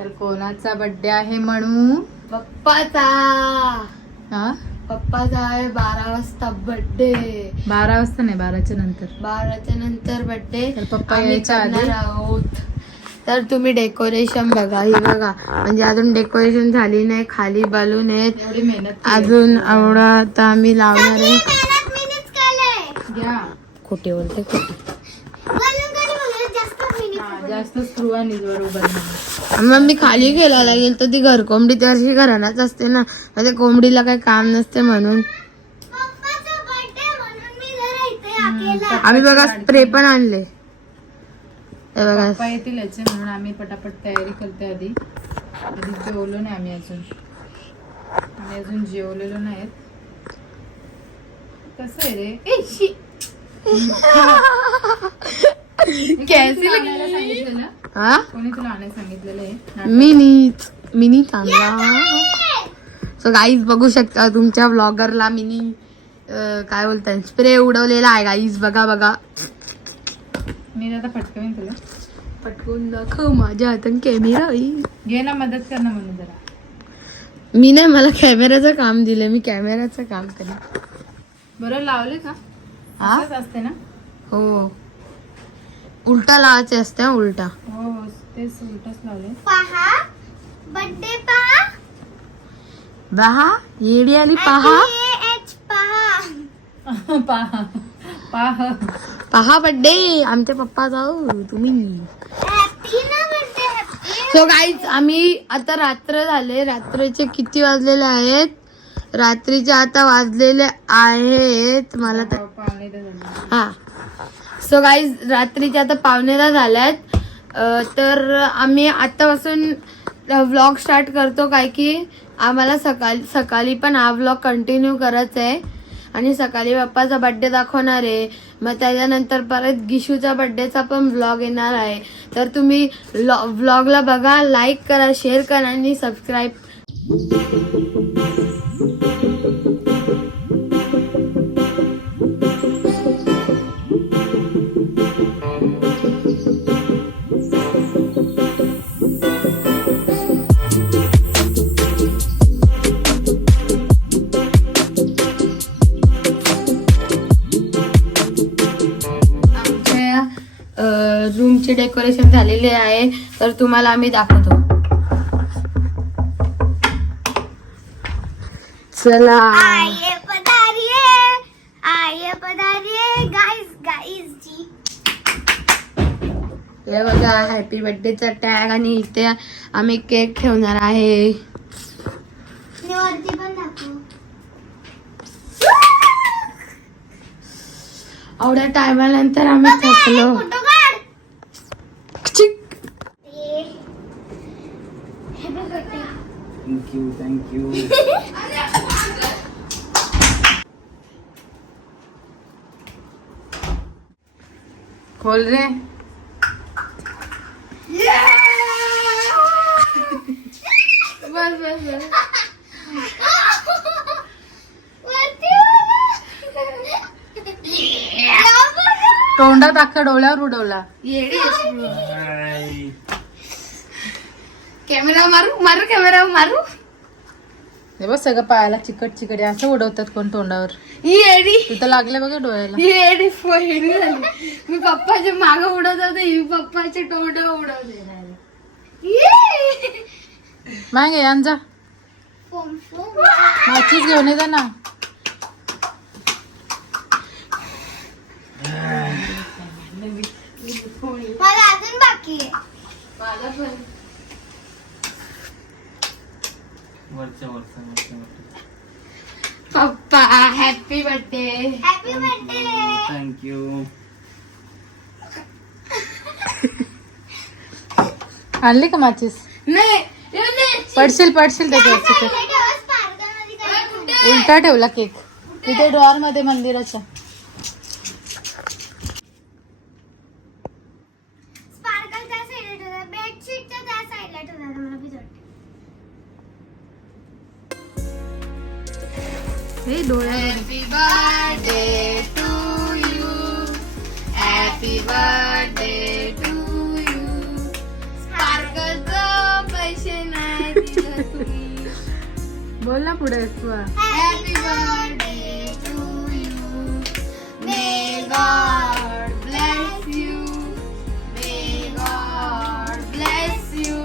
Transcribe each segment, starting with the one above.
तर कोणाचा बर्थडे आहे म्हणू? पप्पाचा. हा, पप्पाचा आहे 12 वाजता बर्थडे. 12 वाजता नाही, 12च्या नंतर. 12च्या नंतर बर्थडे. तर पप्पा यायच्या आधी आहोत. तर तुम्ही डेकोरेशन बघा, ही बघा, म्हणजे अजून डेकोरेशन झाली नाही. खाली बलून आहेत, एवढी मेहनत अजून एवढा आता आम्ही लावणार आहे. घ्या. खोटे बोलते, खोटे. जास्त स्क्रू आणि बरोबर नाही. मग मी खाली खेळायला गेल तर ती घरकोंबडी त्याशी घरानाच असते ना, म्हणजे कोंबडीला काही काम नसते म्हणून. आम्ही बघा स्प्रे पण आणले. हे बघा, पप्पा येतील याचे म्हणून आम्ही पटापट तयारी करते. आधी जेवलो नाही आम्ही अजून जेवलेलो नाहीत. कसं आहे रे? सांगितलेलं हा, कोणी तुला आणायला सांगितलेलं आहे? मिनी आणला. सो गाईज बघू शकता तुमच्या ब्लॉगरला मिनी काय बोलतात स्प्रे उडवलेला आहे. गाईज बघा बघा, मी आता फटकवीन तुला. पटकून दाखव माझ्या हातात कॅमेरा. घे ना, मदत कर ना म्हणून जरा. मी नाही, मला कॅमेराचं काम दिलं, मी कॅमेराचं काम करेन. बरं लावले का? हा? असंच असते ना? हो, उलटा लावायचे असते. उलटा. हो, तेच उलटच लावले. पहा बर्थडे, पहा येडी आली. पहा पाहा पाहा. पहा बर्थडे आमच्या पप्पा जाऊ तुम्ही. सो गाईज आम्ही आता रात्र झाले. रात्रीचे किती वाजलेले आहेत? रात्रीचे आता वाजलेले आहेत मला तर हा. सो गाईज रात्रीचे आता 9:15 झाल्यात. तर आम्ही आतापासून व्लॉग स्टार्ट करतो, काय की आम्हाला सकाळी पण हा व्लॉग कंटिन्यू करायचा आहे. आणि सकाळी पप्पाचा बर्थडे दाखवणार आहे. मग त्याच्यानंतर परत गिशूचा बर्थडेचा पण व्लॉग येणार आहे. तर तुम्ही व्लॉगला बघा, लाईक करा, शेअर करा आणि सबस्क्राईब. रूमचे डेकोरेशन झालेले आहे, तर तुम्हाला आम्ही दाखवतो. चला, आये पधारिये गाईज जी. हे बघा हॅपी बर्थडेचा टॅग आणि इथे आम्ही केक ठेवणार आहे. एवढ्या टायमानंतर आम्ही थकलो. थँक्यू. खोल रे. बस बस बस. तोंडात अख्खा डोळ्यावर उडवला. कॅमेरा मारू कॅमेरा मारू. हे बघ सगळं पायाला चिकट चिकट असं उडवतात कोण तोंडावर. येडी तिथं लागले बघा डोळ्याला. येडी फोडी झाली. मी पप्पाच्या माग उडवत होते, ही पप्पाचे तोंड उडवते. मागे यांचा माचीच घेऊन येते ना. मला अजून बाकी आहे. मला पण पप्पा happy birthday. Happy birthday. Thank you. आणली का माचीस? नाही पडशील त्याच्यावरची. उलटा ठेवला केक तिथे ड्रॉअर मध्ये मंदिराच्या. स्पार्कल त्या साईडला ठेवला, बेडशीटच्या त्या साईडला ठेवला. मला भीती वाटते. हे डोळ्या. Happy birthday to you. Happy birthday to you. स्पार्कलचा बोल ना पुढे happy birthday to you, may God bless you, may God bless you,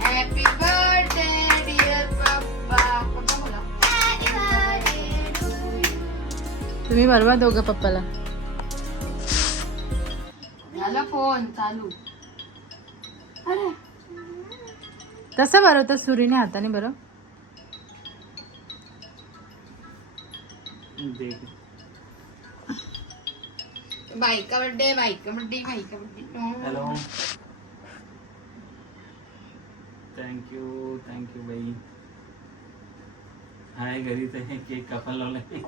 happy birthday dear papa. पप्पा बोला हॅपी बर्थडे टू यू. तुम्ही बरवा दोघं पप्पाला. झाला फोन चालू. अरे तसं बरवतं सुरीने हाताने बरं. बायका बर्थडे, बायका बर्थडे, बायका बर्थडे. हॅलो. थँक्यू बाई. हाय घरीच आहे. केक कापायला लावलाय.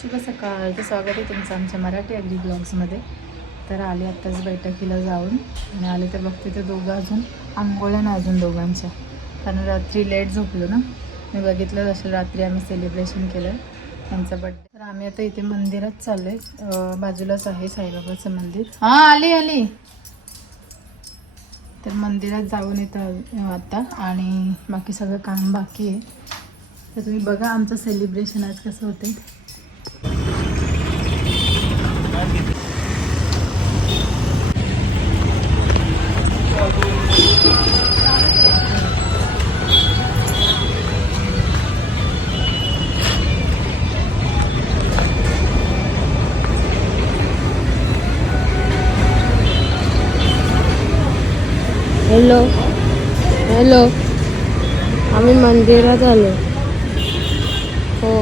शुभ सकाळ. तर स्वागत आहे तुमचं आमच्या मराठी अग्री ब्लॉग्समध्ये. तर आले आत्ताच बैठकीला जाऊन आणि आले तर बघते ते दोघं अजून आंघोळ्या ना अजून दोघांच्या, कारण रात्री लेट झोपलो ना. मी बघितलं असेल रात्री आम्ही सेलिब्रेशन केलं त्यांचा बड्डे. तर आम्ही आता इथे मंदिरात चाललो आहे, बाजूलाच आहे साईबाबाचं मंदिर. हां आली. तर मंदिरात जाऊन येतं आता आणि बाकी सगळं काम बाकी आहे. तर तुम्ही बघा आमचं सेलिब्रेशन आज कसं होते. हॅलो आम्ही मंदिरात आलो. हो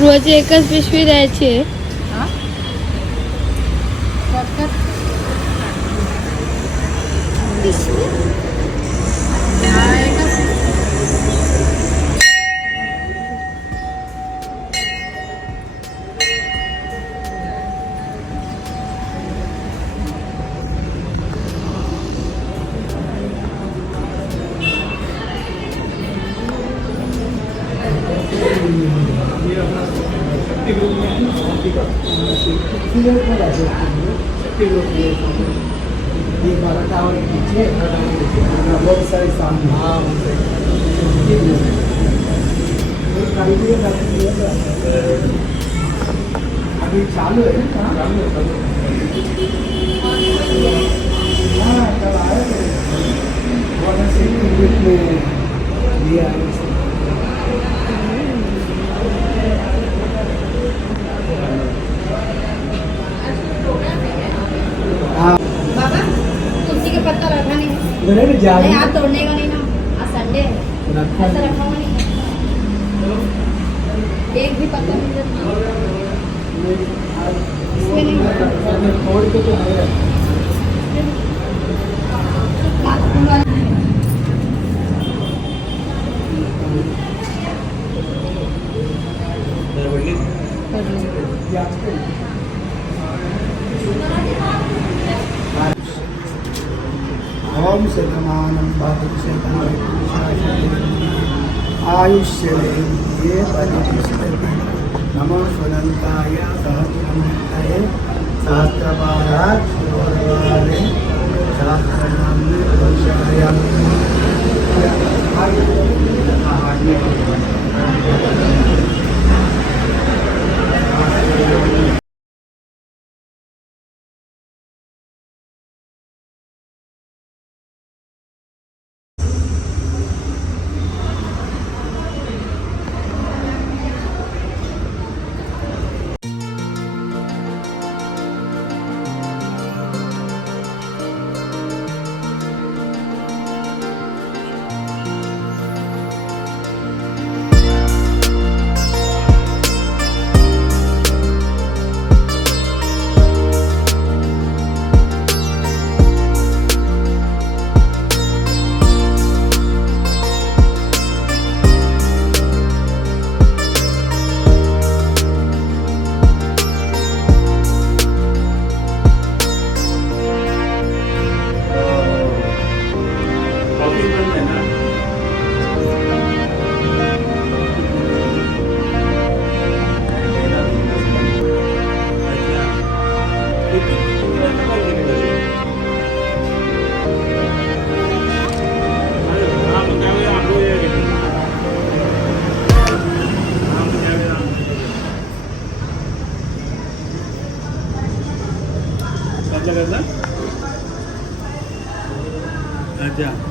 रोजची एकच पिशवी द्यायची आहे. अभी चालू है कल आए थे में लिया बाबा तुलसी का पत्ता रखा नहीं है. नहीं हाथ तोड़ने का नहीं ना. आज संडे है. ऐसा रखा हुआ नहीं. एक भी पत्ता नहीं. इसमें नहीं तोड़ के तो है. ओम शतमानं भवति आयुष्येन्द्रिये परितिष्ठति. नमो स्वदन्ताय सहस्रनामाय सहस्रपादाय शिरोधारे सहस्रनाम्ने वंशाय तुमच्याकडला अच्छा